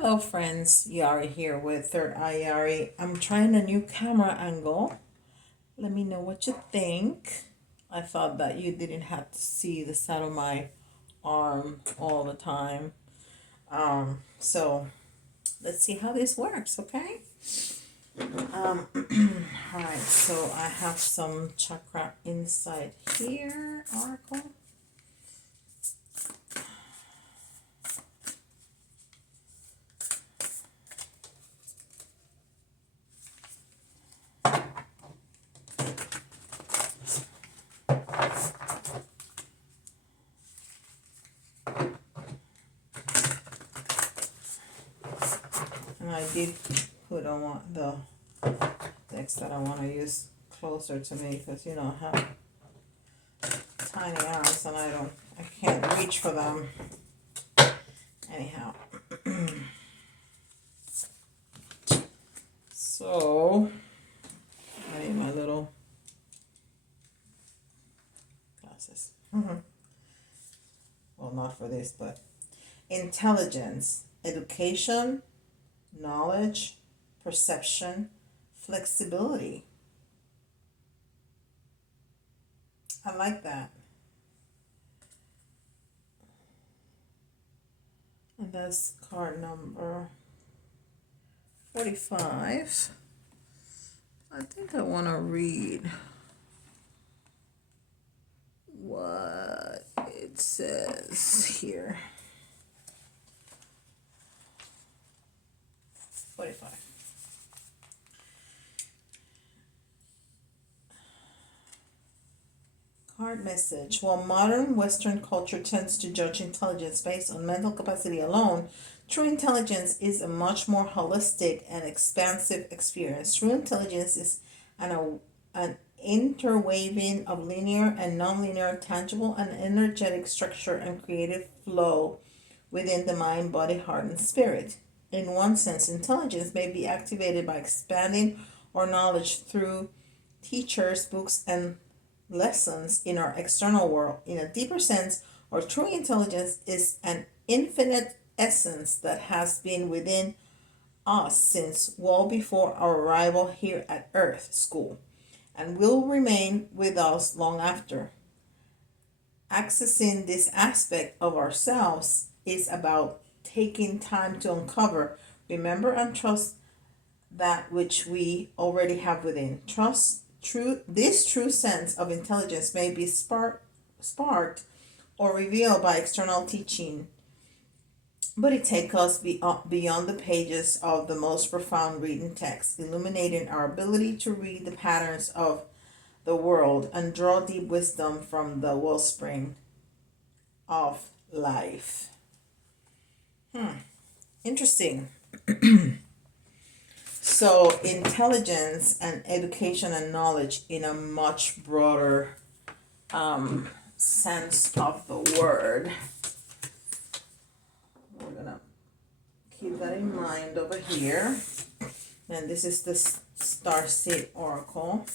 Hello friends, Yari here with Third Eye Yari. I'm trying a new camera angle. Let me know what you think. I thought that you didn't have to see the side of my arm all the time. So let's see how this works, okay? Alright, so I have some chakra inside here, oracle. And I did put on the decks that I want to use closer to me because you know I have tiny arms and I can't reach for them. Anyhow, so I need my little glasses. Well, not for this, but intelligence, education, knowledge, perception, flexibility. I like that. And that's card number 45. I think I want to read what it says here. 45. Card message. While modern Western culture tends to judge intelligence based on mental capacity alone, true intelligence is a much more holistic and expansive experience. True intelligence is an interweaving of linear and nonlinear, tangible and energetic structure and creative flow within the mind, body, heart, and spirit. In one sense, intelligence may be activated by expanding our knowledge through teachers, books, and lessons in our external world. In a deeper sense, our true intelligence is an infinite essence that has been within us since well before our arrival here at Earth School and will remain with us long after. Accessing this aspect of ourselves is about taking time to uncover, remember, and trust that which we already have within. This true sense of intelligence may be sparked or revealed by external teaching, but it takes us beyond the pages of the most profound written text, illuminating our ability to read the patterns of the world and draw deep wisdom from the wellspring of life. Interesting. So, intelligence and education and knowledge in a much broader sense of the word. We're gonna keep that in mind over here. And this is the Starseed Oracle.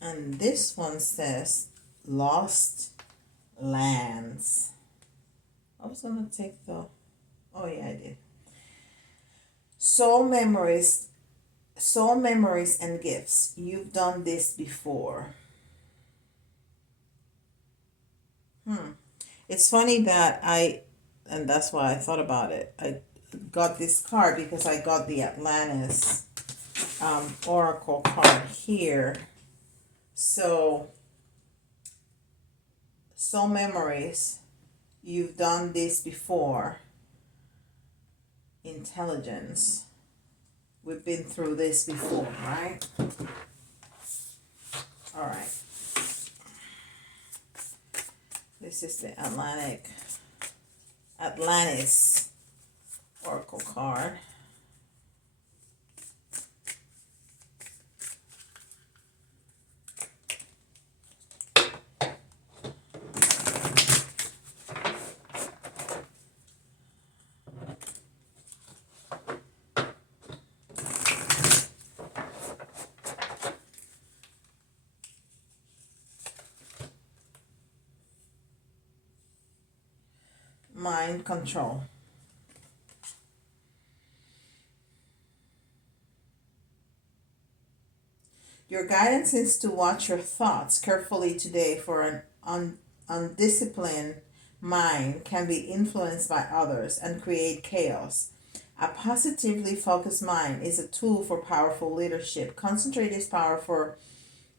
And this one says lost lands. I was gonna take the, oh yeah, I did. Soul memories and gifts. You've done this before. It's funny that and that's why I thought about it. I got this card because I got the Atlantis Oracle card here. So, soul memories, you've done this before. Intelligence, we've been through this before, right? All right. This is the Atlantic Atlantis Oracle card. Mind control. Your guidance is to watch your thoughts carefully today, for an undisciplined mind can be influenced by others and create chaos. A positively focused mind is a tool for powerful leadership. Concentrate is power for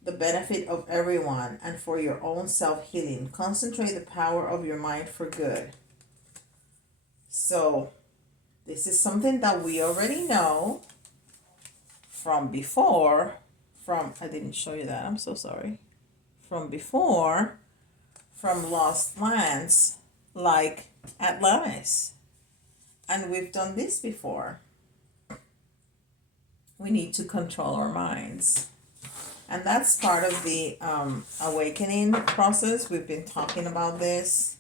the benefit of everyone and for your own self healing. Concentrate the power of your mind for good. So, this is something that we already know from before. I didn't show you that, I'm so sorry. From before, from lost lands like Atlantis. And we've done this before. We need to control our minds. And that's part of the awakening process. We've been talking about this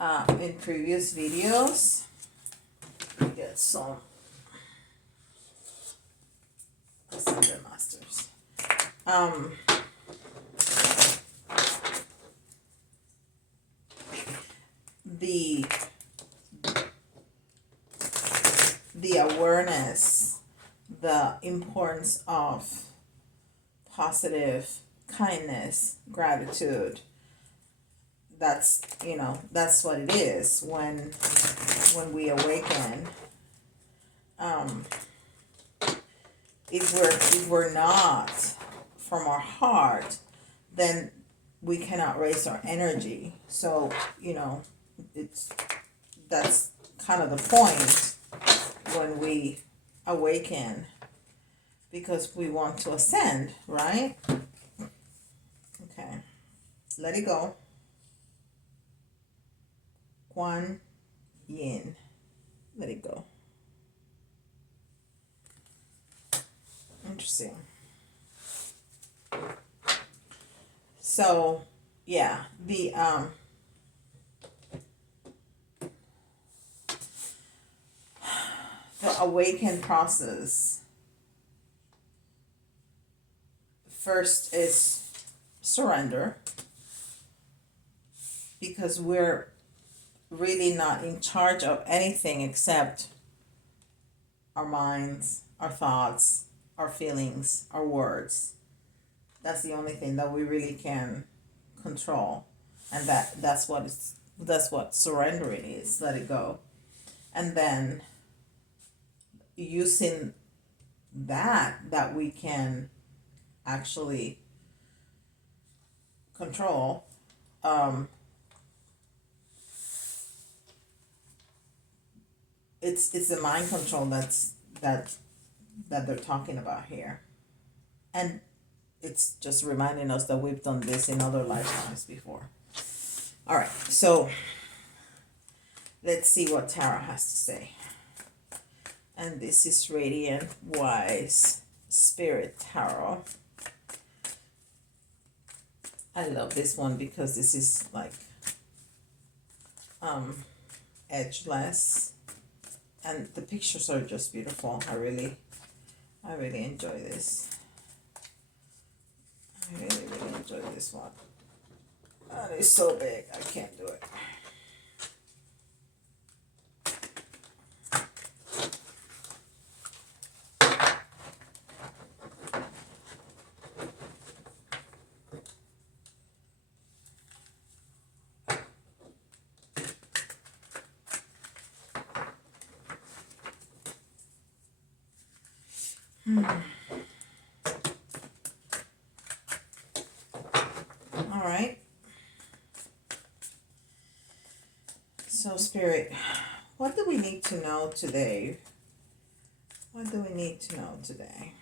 in previous videos. Get some Ascended Masters. The awareness, the importance of positive kindness, gratitude. That's that's what it is when we awaken. If we're not from our heart, then we cannot raise our energy. So that's kind of the point when we awaken, because we want to ascend, right? Okay, let it go. Kuan Yin, let it go. Interesting. So yeah, the awaken process first is surrender, because we're really not in charge of anything except our minds, our thoughts, our feelings, our words. That's the only thing that we really can control, and that's what surrendering is. Let it go, and then using that we can actually control. It's the mind control that they're talking about here, and it's just reminding us that we've done this in other lifetimes before. All right, so let's see what Tarot has to say. And this is Radiant Wise Spirit Tarot. I love this one because this is like edgeless, and the pictures are just beautiful. I really enjoy this. I really enjoy this one. And it's so big, I can't do it. All right. So, Spirit, what do we need to know today? What do we need to know today?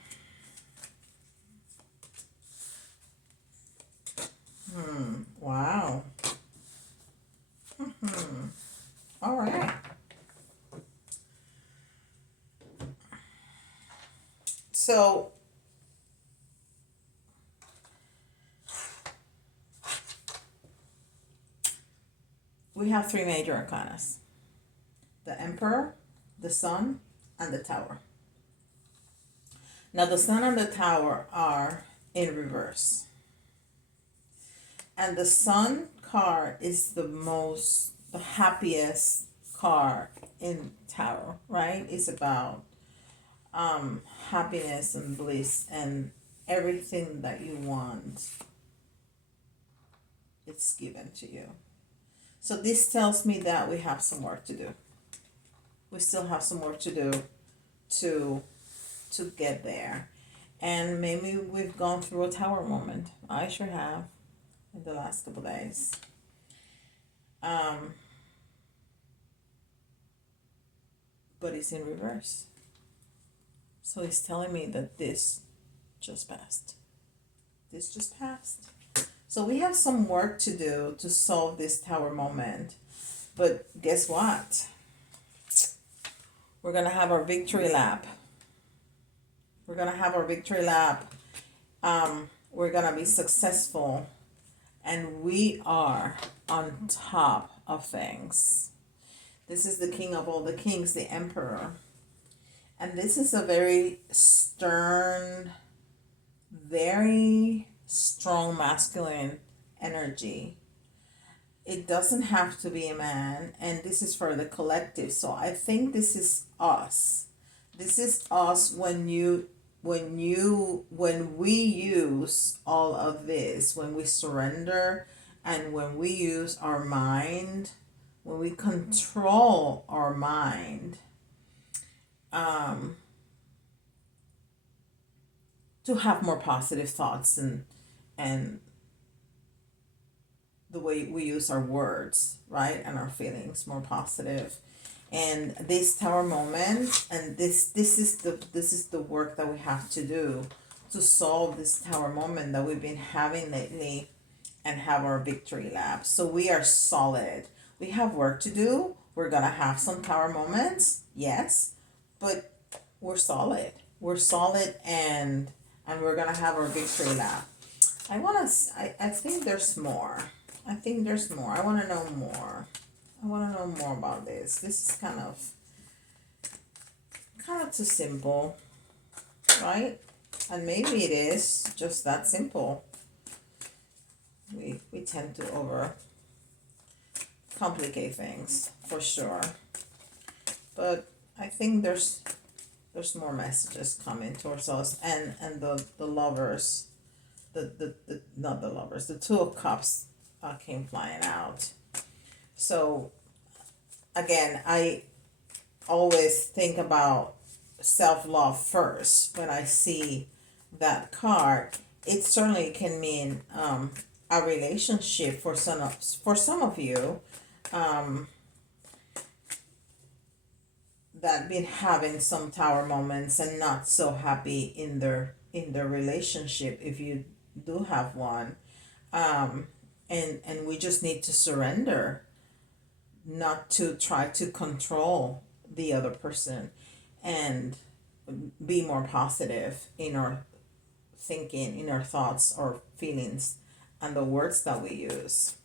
Wow. All right. So we have three major arcanas: the Emperor, the Sun, and the Tower. Now, the Sun and the Tower are in reverse. And the Sun card is the happiest card in Tarot, right? It's about happiness and bliss and everything that you want, it's given to you. So this tells me that we have some work to do. We still have some work to do to get there. And maybe we've gone through a tower moment. I sure have in the last couple days. But it's in reverse. So it's telling me that this just passed. This just passed. So we have some work to do to solve this tower moment. But guess what? We're going to have our victory lap. We're going to have our victory lap. We're going to be successful. And we are on top of things. This is the king of all the kings, the emperor. And this is a very stern, very strong masculine energy. It doesn't have to be a man, and this is for the collective. So I think this is us. This is us when we use all of this, when we surrender and when we use our mind, when we control our mind, to have more positive thoughts and the way we use our words, right, and our feelings more positive. And this tower moment, and this is the work that we have to do to solve this tower moment that we've been having lately and have our victory lap. So we are solid. We have work to do. We're gonna have some tower moments, yes, but we're solid. We're solid, and we're gonna have our victory lap. I think there's more. I think there's more. I want to know more. I want to know more about this. This is kind of too simple, right? And maybe it is just that simple. We tend to over complicate things for sure. But I think there's more messages coming towards us, and the lovers, the not the lovers, the Two of Cups came flying out. So again, I always think about self-love first when I see that card. It certainly can mean a relationship for some of you that been having some tower moments and not so happy in their relationship, if you do have one. And we just need to surrender, not to try to control the other person, and be more positive in our thinking, in our thoughts or feelings, and the words that we use.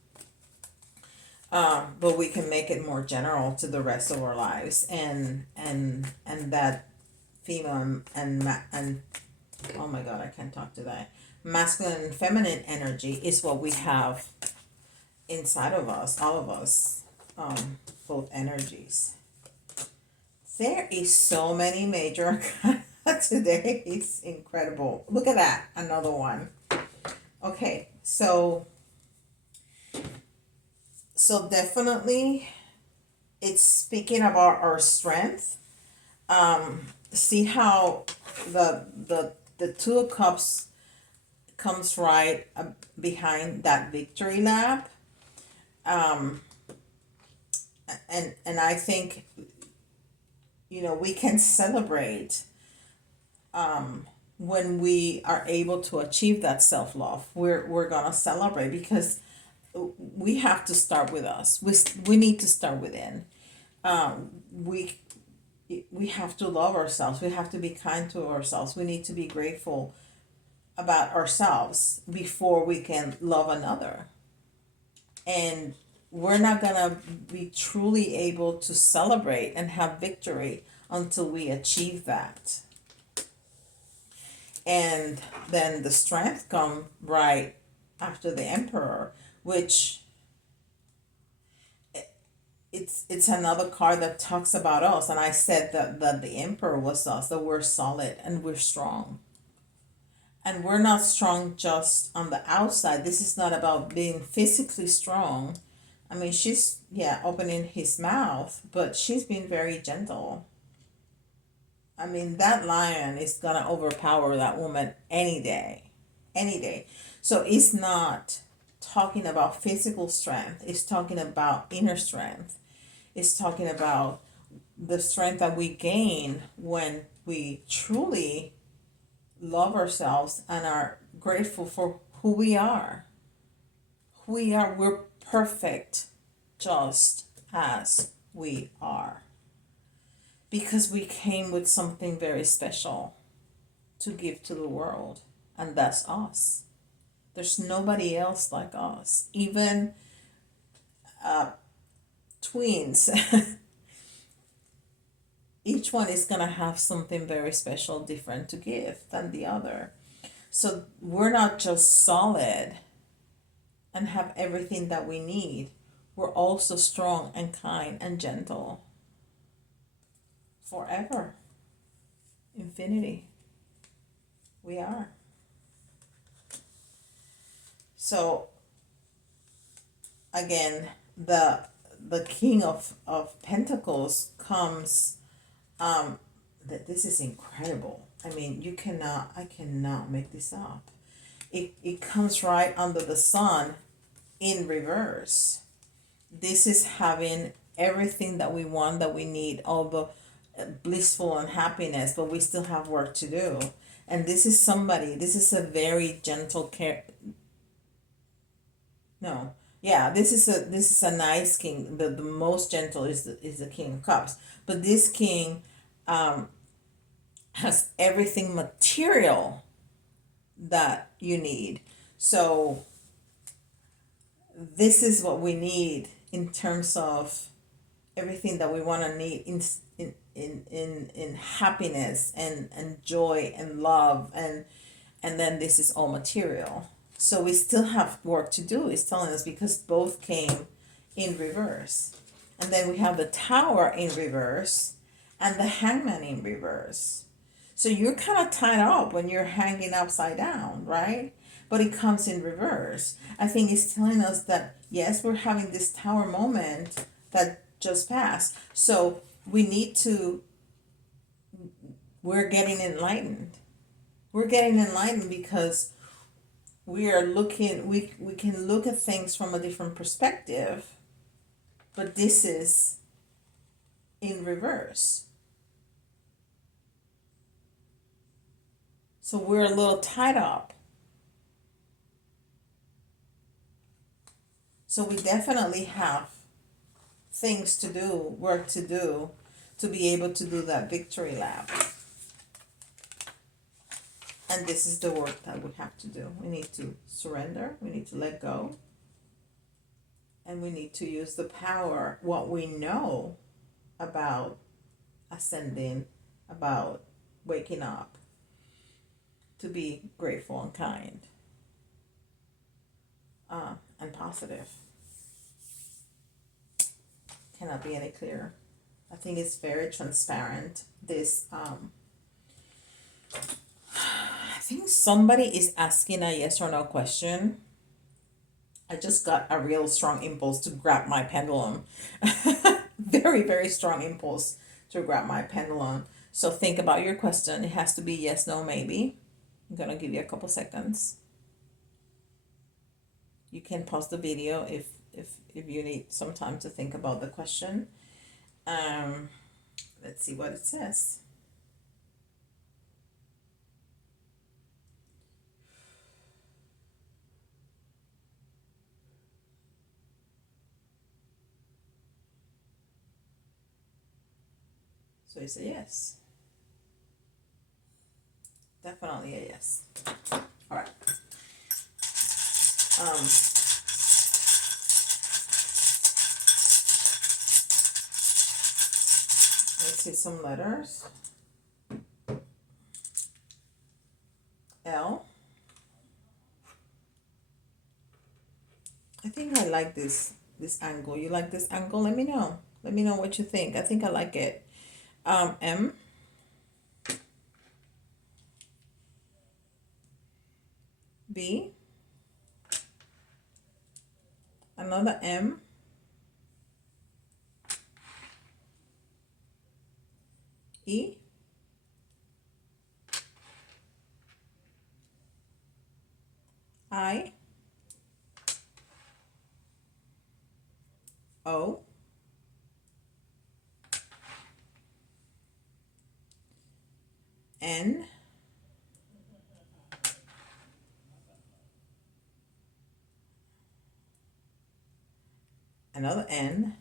But we can make it more general to the rest of our lives, and that female and oh my god, I can't talk to that. Masculine and feminine energy is what we have inside of us, all of us, both energies. There is so many major today. It's incredible. Look at that, another one. Okay, so definitely it's speaking about our strength. See how the Two of Cups comes right behind that victory lap. And I think, we can celebrate when we are able to achieve that self-love. We're gonna celebrate, because we have to start with us. We need to start within. we we have to love ourselves. We have to be kind to ourselves. We need to be grateful about ourselves before we can love another. And we're not gonna be truly able to celebrate and have victory until we achieve that. And then the strength come right after the emperor, which it's another card that talks about us. And I said that the emperor was us, that we're solid and we're strong. And we're not strong just on the outside. This is not about being physically strong. I mean, she's, yeah, opening his mouth, but she's been very gentle. I mean, that lion is gonna overpower that woman any day. Any day. So it's not talking about physical strength, it's talking about inner strength. It's talking about the strength that we gain when we truly love ourselves and are grateful for who we are. Who we are, we're perfect just as we are. Because we came with something very special to give to the world, and that's us. There's nobody else like us. Even twins, each one is going to have something very special, different to give than the other. So we're not just solid and have everything that we need, we're also strong and kind and gentle. Forever. Infinity. We are. So again, the King of Pentacles comes, that this is incredible. I mean, I cannot make this up. It comes right under the sun in reverse. This is having everything that we want, that we need, all the blissful and happiness, but we still have work to do. And this is a very gentle care. No, yeah, this is a nice king. The most gentle is the King of Cups, but this king has everything material that you need. So this is what we need in terms of everything that we want to need in happiness and joy and love, and then this is all material. So we still have work to do, is telling us, because both came in reverse. And then we have the Tower in reverse and the Hangman in reverse. So you're kind of tied up when you're hanging upside down, right? But it comes in reverse. I think it's telling us that, yes, we're having this Tower moment that just passed. So we're getting enlightened. We're getting enlightened because we can look at things from a different perspective, but this is in reverse. So we're a little tied up. So we definitely have things to do, work to do, to be able to do that victory lap. And this is the work that we have to do. We need to surrender, we need to let go, and we need to use the power, what we know about ascending, about waking up, to be grateful and kind, and positive. Cannot be any clearer. I think it's very transparent. This I think somebody is asking a yes or no question. I just got a real strong impulse to grab my pendulum. Very, very strong impulse to grab my pendulum. So think about your question. It has to be yes, no, maybe. I'm gonna give you a couple seconds. You can pause the video if you need some time to think about the question. Let's see what it says. So it's a yes. Definitely a yes. All right. Let's see some letters. L. I think I like this angle. You like this angle? Let me know. Let me know what you think. I think I like it. M. B. Another M. E. I. O. N. Another N.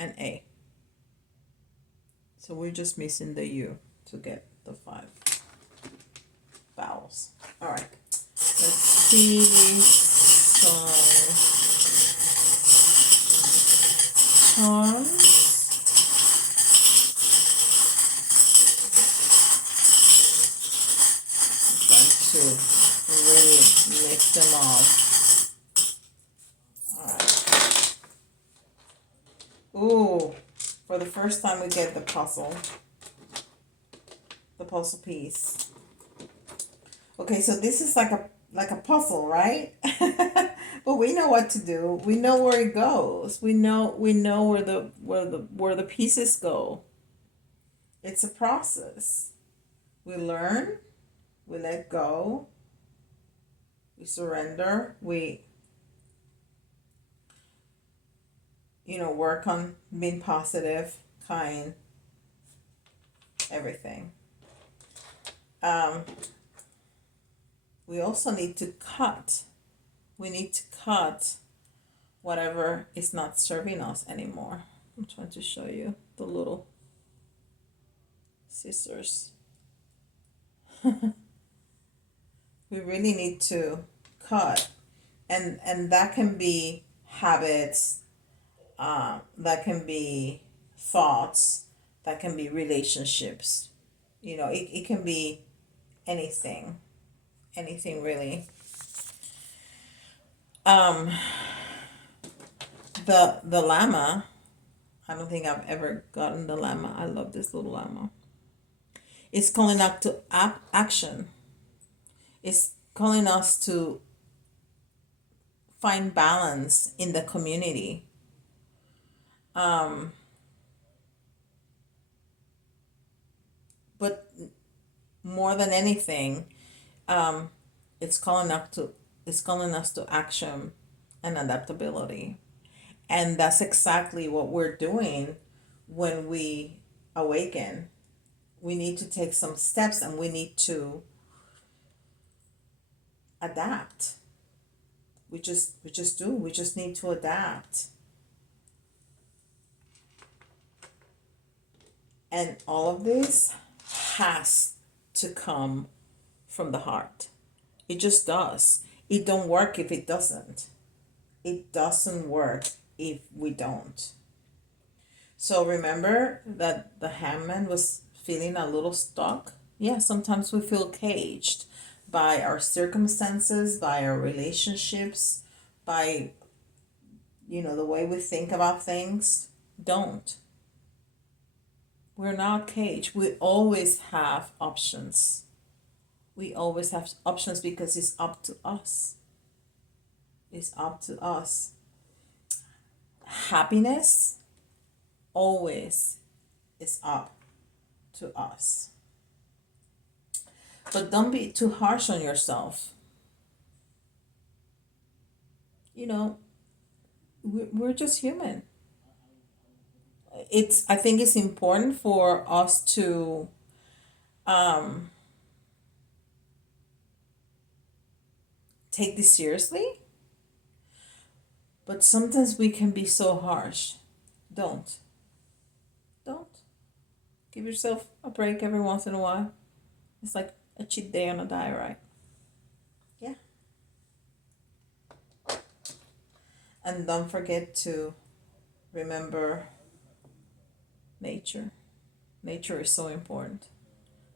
And A. So we're just missing the U to get the 5 vowels. All right. Let's see some charms. Trying to really mix them all. All right. Ooh, for the first time we get the puzzle piece. Okay, so this is like a puzzle, right? But we know what to do. We know where it goes. We know where the pieces go. It's a process. We learn, we let go, we surrender, we work on being positive, kind, everything. We also need to cut. We need to cut whatever is not serving us anymore. I'm trying to show you the little scissors. We really need to cut, and that can be habits, that can be thoughts, that can be relationships. It can be anything really. The llama, I don't think I've ever gotten the llama. I love this little llama. It's calling up to action. It's calling us to find balance in the community. But more than anything, it's calling us to action and adaptability. And that's exactly what we're doing when we awaken. We need to take some steps and we need to adapt. We just do. We just need to adapt. And all of this has to come from the heart. It just does. It don't work if it doesn't. It doesn't work if we don't. So remember that the hangman was feeling a little stuck? Yeah, sometimes we feel caged by our circumstances, by our relationships, by the way we think about things. Don't. We're not caged. We always have options. We always have options because it's up to us. It's up to us. Happiness always is up to us. But don't be too harsh on yourself. We're just human. I think it's important for us to take this seriously, but sometimes we can be so harsh. Don't. Don't. Give yourself a break every once in a while. It's like a cheat day on a diet, right? Yeah. And don't forget to remember nature. Nature is so important.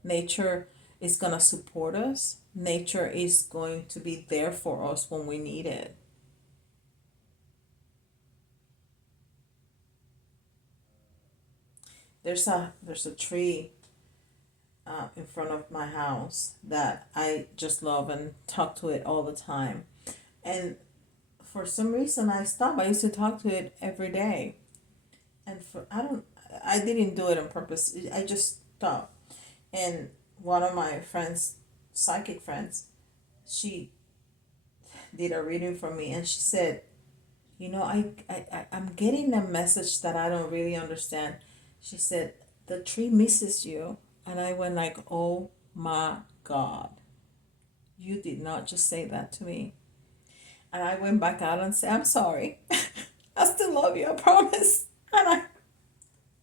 Nature is going to support us. Nature is going to be there for us when we need it. There's a tree in front of my house that I just love and talk to it all the time. And for some reason I stopped. I used to talk to it every day. And I didn't do it on purpose. I just stopped. And one of my friends, psychic friends, she did a reading for me and she said, I'm getting a message that I don't really understand. She said, the tree misses you. And I went like, oh my God, you did not just say that to me. And I went back out and said, I'm sorry. I still love you, I promise. And I'm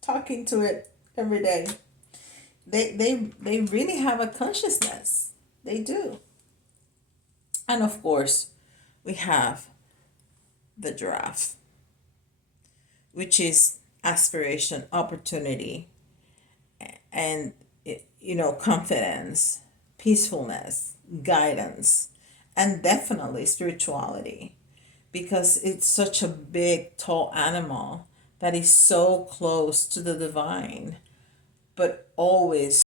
talking to it every day. They really have a consciousness. They do. And of course, we have the giraffe, which is aspiration, opportunity, and confidence, peacefulness, guidance, and definitely spirituality, because it's such a big, tall animal that is so close to the divine, but always